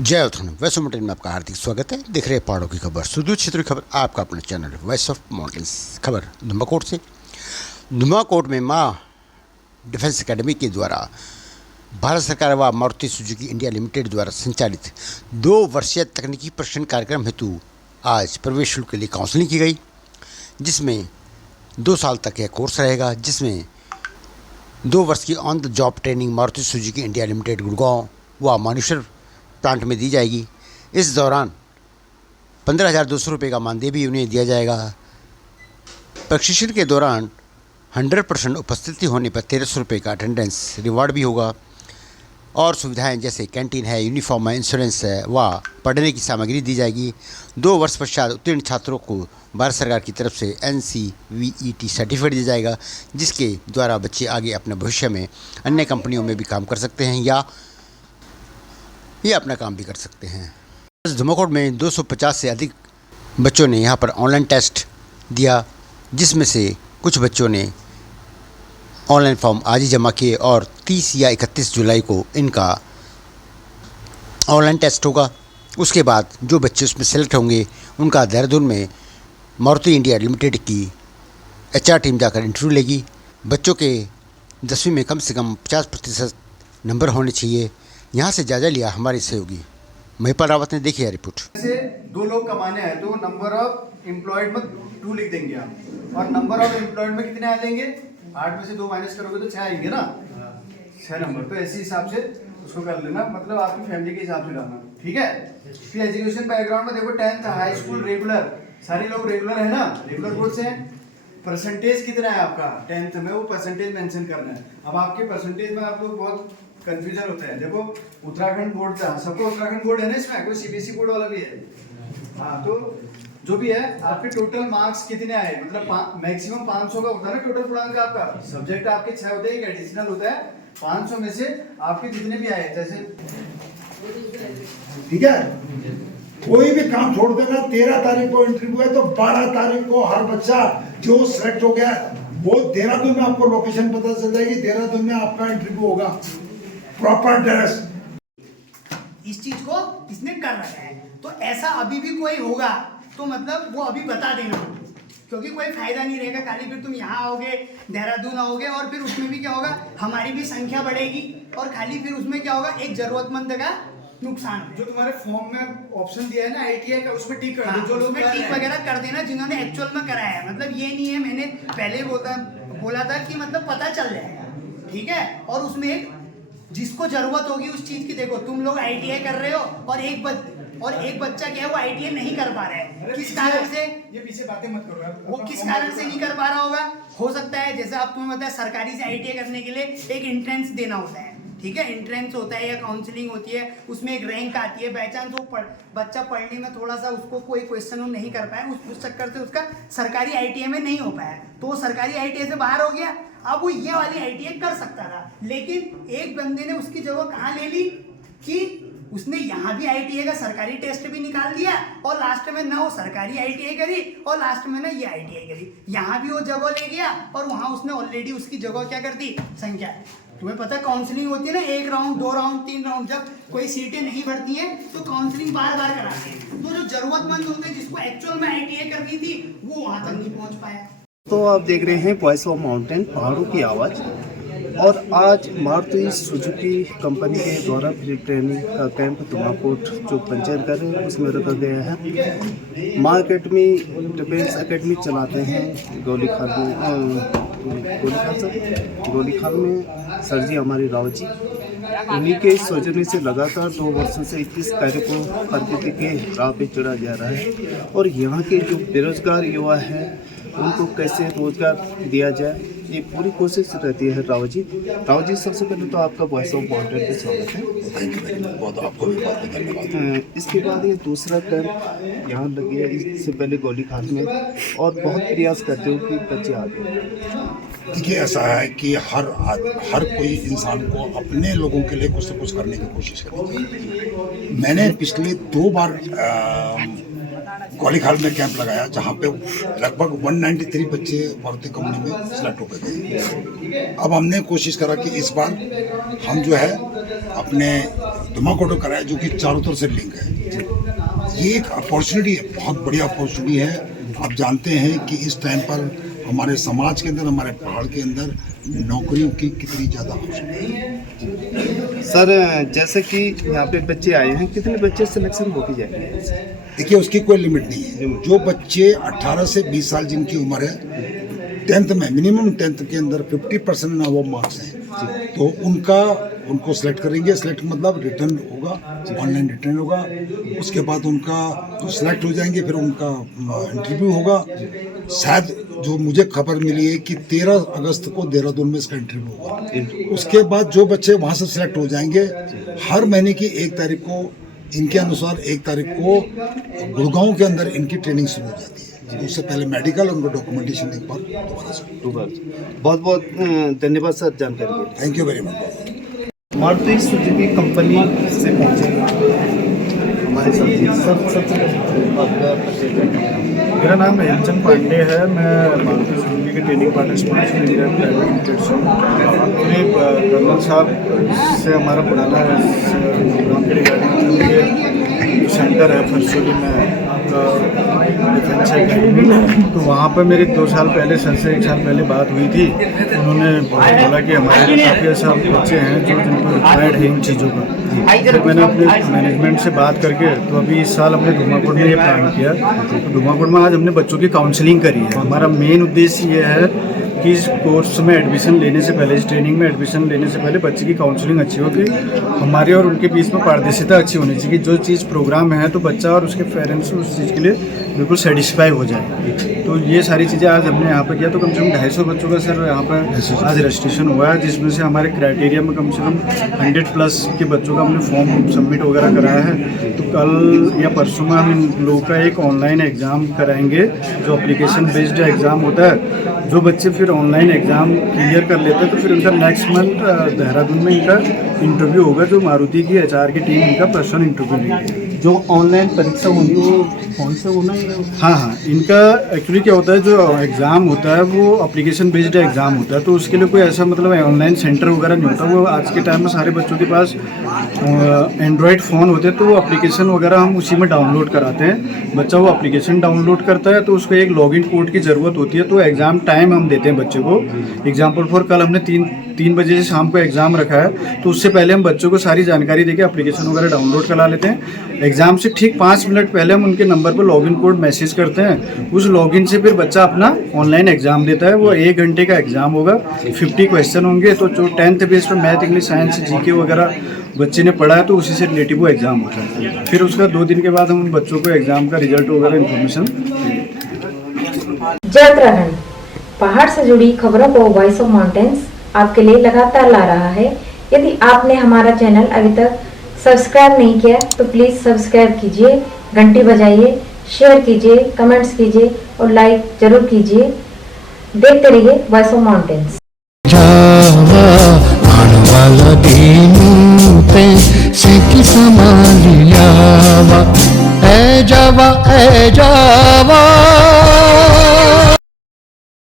जय उत्थान वैसे माउंटेन में आपका हार्दिक स्वागत है। देख रहे हैं पहाड़ों की खबर, सुदूर क्षेत्र की खबर, आपका अपना चैनल वॉइस ऑफ माउंटेन्स। खबर धुमाकोट से। धुमाकोट में माँ डिफेंस एकेडमी के द्वारा भारत सरकार व मारुति सुजुकी इंडिया लिमिटेड द्वारा संचालित 2 वर्षीय तकनीकी प्रशिक्षण कार्यक्रम हेतु आज प्रवेश शुल्क के लिए काउंसलिंग की गई, जिसमें 2 साल तक यह कोर्स रहेगा, जिसमें 2 वर्ष की on the job training Maruti Suzuki India limited Gurgaon व मानेसर प्लांट में दी जाएगी। इस दौरान 15,200 रुपये का मानदेय भी उन्हें दिया जाएगा। प्रशिक्षण के दौरान 100% उपस्थिति होने पर 1,300 रुपये का अटेंडेंस रिवार्ड भी होगा और सुविधाएं जैसे कैंटीन है, यूनिफॉर्म है, इंश्योरेंस है व पढ़ने की सामग्री दी जाएगी। 2 वर्ष पश्चात उत्तीर्ण छात्रों को भारत सरकार की तरफ से NCVET सर्टिफिकेट दिया जाएगा, जिसके द्वारा बच्चे आगे अपने भविष्य में अन्य कंपनियों में भी काम कर सकते हैं या ये अपना काम भी कर सकते हैं। धुमाकोट में 250 से अधिक बच्चों ने यहाँ पर ऑनलाइन टेस्ट दिया, जिसमें से कुछ बच्चों ने ऑनलाइन फॉर्म आज ही जमा किए और 30 या 31 जुलाई को इनका ऑनलाइन टेस्ट होगा। उसके बाद जो बच्चे उसमें सेलेक्ट होंगे उनका देहरादून में मारुति इंडिया लिमिटेड की HR टीम जाकर इंटरव्यू लेगी। बच्चों के 10वीं में कम से कम 50% नंबर होने चाहिए। यहाँ से जायजा लिया हमारे सहयोगी महिपाल रावत ने। देखिए रिपोर्ट। जैसे 2 लोग कमाने हैं तो नंबर ऑफ एम्प्लॉयड में 2 लिख देंगे आप, और नंबर ऑफ एम्प्लॉयड में कितने आ जाएंगे? 8 में से 2 माइनस करोगे तो 6 आएंगे ना, 6 नंबर। तो ऐसे हिसाब से उसको कर लेना, मतलब आपकी फैमिली के हिसाब से डालना, ठीक है। फिर एजुकेशन बैकग्राउंड में देखो 10th हाई स्कूल रेगुलर, सारे लोग रेगुलर है ना, रेगुलर बोर्ड से हैं। परसेंटेज कितना है आपका 10th में, वो परसेंटेज मेंशन करना है। अब आपके परसेंटेज में आप लोग बहुत कंफ्यूजन होता है। देखो उत्तराखंड बोर्ड था, सबको उत्तराखंड बोर्ड है ना, इसमें कोई CBSE बोर्ड वाला भी है। हाँ, तो जो भी है आपके टोटल मार्क्स कितने आए, मतलब मैक्सिमम 500 का होता है ना टोटल पूर्णांक आपका। सब्जेक्ट आपके 6 होते हैं, एक एडिशनल होता है। 500 में से आपके जितने भी आए, जैसे ठीक है, कोई भी काम छोड़ देना। 13 तारीख को इंटरव्यू है तो 12 तारीख को हर बच्चा जो सिलेक्ट हो गया वो देहरादून में आपको लोकेशन पता चल जाएगी। देहरादून में आपका इंटरव्यू होगा, प्रॉपर ड्रेस। इस चीज को इसने कर रखा है, तो ऐसा अभी भी कोई होगा तो मतलब वो अभी बता देना, क्योंकि कोई फायदा नहीं रहेगा। खाली फिर तुम यहाँ आओगे, देहरादून आओगे और फिर उसमें भी क्या होगा, हमारी भी संख्या बढ़ेगी और खाली फिर उसमें क्या होगा, एक जरूरतमंद का नुकसान। जो तुम्हारे फॉर्म में ऑप्शन दिया है ना ITI का, उसमें टिक कर दो। जो लोग टिक वगैरह कर देना जिन्होंने एक्चुअल में कराया है। मतलब ये नहीं है, मैंने पहले बोला था कि मतलब पता चल जाएगा, ठीक है। और उसमें एक जिसको जरूरत होगी उस चीज की, देखो तुम लोग ITI कर रहे हो और एक बच्चा क्या है वो ITI नहीं कर पा रहा है, किस कारण से? ये पीछे बातें मत करो यार। वो किस कारण से नहीं कर पा रहा होगा? हो सकता है जैसे आप तुम्हें बताया, सरकारी से ITI करने के लिए एक एंट्रेंस देना होता है, ठीक है। एंट्रेंस होता है या काउंसलिंग होती है, उसमें एक रैंक आती है। बाई चांस वो बच्चा पढ़ने में थोड़ा सा उसको कोई क्वेश्चन वो नहीं कर पाया, उस चक्कर से उसका सरकारी ITI में नहीं हो पाया, तो वो सरकारी ITI से बाहर हो गया। अब वो ये वाली ITI कर सकता था, लेकिन एक बंदे ने उसकी जगह कहाँ ले ली कि उसने यहाँ भी ITI का सरकारी टेस्ट भी निकाल दिया और लास्ट में ना वो सरकारी ITI करी और लास्ट में ना ये ITI करी। यहाँ भी वो जगह ले गया और वहाँ उसने ऑलरेडी उसकी जगह क्या कर दी, संख्या। तुम्हें पता है काउंसलिंग होती है ना, 1 राउंड 2 राउंड 3 राउंड, जब कोई सीटें नहीं भरती हैं तो काउंसलिंग बार बार कराते हैं। तो जो जरूरतमंद होते हैं, जिसको एक्चुअल में ITI करनी थी, वो वहाँ तक नहीं पहुँच पाया। तो आप देख रहे हैं वॉइस ऑफ माउंटेन, पहाड़ों की आवाज़। और आज मारुति सुजुकी कंपनी के द्वारा फ्री ट्रेनिंग का कैंप धुमाकोट जो पंचायत कर रहे हैं उसमें रखा गया है। माँ अकेडमी डिफेंस एकेडमी चलाते हैं गोलीखाल में सर जी हमारे रावत जी। उन्हीं के सौजन्य से लगातार 2 वर्षों से इस कार्य को प्रगति के राह पे चढ़ा जा रहा है। और यहाँ के जो बेरोजगार युवा हैं उनको कैसे रोजगार दिया जाए, ये पूरी कोशिश रहती है। राव जी, सबसे पहले तो आपका वॉइस ऑफ माउंटेन पे स्वागत है। बहुत आपको भी बहुत धन्यवाद। इसके बाद ये दूसरा कैंप यहाँ लगी है, इससे पहले गोलीखाल में, और बहुत प्रयास करते हो कि बच्चे आगे। देखिए, ऐसा है कि हर कोई इंसान को अपने लोगों के लिए कुछ न कुछ करने की कोशिश करनी चाहिए। मैंने पिछले 2 बार गौलीखाल में कैंप लगाया जहाँ पे लगभग 193 बच्चे मारुति कंपनी में सिलेक्ट होकर गए। अब हमने कोशिश करा कि इस बार हम जो है अपने धुमाकोट कराया जो कि चारों तरफ से लिंक है। ये एक अपॉर्चुनिटी है, बहुत बड़ी अपॉर्चुनिटी है। आप जानते हैं कि इस टाइम पर हमारे समाज के अंदर, हमारे पहाड़ के अंदर नौकरियों की कितनी ज़्यादा आवश्यकता है। सर जैसे कि यहाँ पे बच्चे आए हैं, कितने बच्चे सिलेक्शन होके जाएंगे? देखिए उसकी कोई लिमिट नहीं है। जो बच्चे 18 से 20 साल जिनकी उम्र है, 10th में मिनिमम 10th के अंदर 50% अबव मार्क्स हैं, तो उनको सेलेक्ट करेंगे। सेलेक्ट मतलब रिटर्न होगा, ऑनलाइन रिटर्न होगा। उसके बाद उनका जो सेलेक्ट हो जाएंगे फिर उनका इंटरव्यू होगा। शायद जो मुझे खबर मिली है कि 13 अगस्त को देहरादून में इसका इंटरव्यू होगा। उसके बाद जो बच्चे वहाँ से सिलेक्ट हो जाएंगे, हर महीने की 1 तारीख को इनके अनुसार 1 तारीख को गुड़गांव के अंदर इनकी ट्रेनिंग शुरू हो जाती है। उससे पहले मेडिकल और उनका डॉक्यूमेंटेशन एक बार दोबारा से। बहुत बहुत धन्यवाद सर जानकारी के लिए। Thank you very much. Maruti Suzuki company से पहुंचे हमारे सबसे मेरा नाम हेमचंद पांडे है। मैं मारुति सुजुकी के training partner sponsor India private limited से हूँ। कर्नल साहब से हमारा पुराना प्रोग्राम के रिगार्डिंग सेंटर है फरसोली में डिफेंस एकेडमी, तो वहाँ पर मेरी 2 साल पहले सर से 1 साल पहले बात हुई थी। उन्होंने बोला कि हमारे काफ़ी ऐसा बच्चे हैं जो जिनको रिक्वायर्ड है इन चीज़ों का। फिर मैंने अपने मैनेजमेंट से बात करके तो अभी इस साल हमने धुमाकोट में ये प्लान किया। तो धुमाकोट में आज हमने बच्चों की काउंसलिंग करी है। हमारा मेन उद्देश्य ये है कि इस कोर्स में एडमिशन लेने से पहले, इस ट्रेनिंग में एडमिशन लेने से पहले बच्चे की काउंसलिंग अच्छी होगी, हमारे और उनके बीच में पारदर्शिता अच्छी होनी चाहिए। जो चीज़ प्रोग्राम है तो बच्चा और उसके पेरेंट्स उस चीज़ के लिए बिल्कुल सेटिस्फाई हो जाए। तो ये सारी चीज़ें आज हमने यहाँ पर किया। तो कम से कम 250 बच्चों का सर यहाँ पर आज रजिस्ट्रेशन हुआ है, जिसमें से हमारे क्राइटेरिया में कम से कम 100+ के बच्चों का हमने फॉर्म सबमिट वगैरह कराया है। तो कल या परसों में हम इन लोगों का एक ऑनलाइन एग्ज़ाम कराएंगे, जो एप्लीकेशन बेस्ड एग्ज़ाम होता है। जो बच्चे फिर ऑनलाइन एग्ज़ाम क्लियर कर लेते हैं तो फिर उनका नेक्स्ट मंथ देहरादून में इनका इंटरव्यू होगा, जो मारुति की HR की टीम इनका पर्सनल इंटरव्यू लेगी। जो ऑनलाइन परीक्षा होगी वो कौन से होना है? हाँ, इनका एक्चुअली क्या होता है, जो एग्ज़ाम होता है वो एप्लीकेशन बेस्ड एग्ज़ाम होता है। तो उसके लिए कोई ऐसा मतलब ऑनलाइन सेंटर वगैरह नहीं होता। वो आज के टाइम में सारे बच्चों के पास एंड्रॉयड फ़ोन होते हैं, तो वो एप्लीकेशन वगैरह हम उसी में डाउनलोड कराते हैं। बच्चा वो एप्लीकेशन डाउनलोड करता है तो उसको एक लॉगिन कोड की ज़रूरत होती है। तो एग्ज़ाम टाइम हम देते हैं बच्चे को। एग्जाम्पल फॉर कल हमने 3 बजे से शाम को एग्ज़ाम रखा है, तो उससे पहले हम बच्चों को सारी जानकारी देके एप्लीकेशन वगैरह डाउनलोड करा लेते हैं। एग्ज़ाम से ठीक 5 मिनट पहले हम उनके नंबर पर लॉगिन कोड मैसेज करते हैं। उस लॉगिन से फिर बच्चा अपना ऑनलाइन एग्ज़ाम देता है। वो 1 घंटे का एग्ज़ाम होगा, 50 क्वेश्चन होंगे। तो जो 10th बेस पर मैथ, इंग्लिश, साइंस, GK वगैरह बच्चे ने पढ़ा है तो उसी से रिलेटिव वो एग्ज़ाम होता है। फिर उसका 2 दिन के बाद हम बच्चों को एग्ज़ाम का रिजल्ट वगैरह इन्फॉर्मेशन। जय उत्तराखंड, पहाड़ से जुड़ी खबरों को वॉइस ऑफ माउंटेन्स आपके लिए लगातार ला रहा है। यदि आपने हमारा चैनल अभी तक सब्सक्राइब नहीं किया तो प्लीज़ सब्सक्राइब कीजिए, घंटी बजाइए, शेयर कीजिए, कमेंट्स कीजिए और लाइक जरूर कीजिए। देखते रहिए वॉइस ऑफ माउंटेन्स।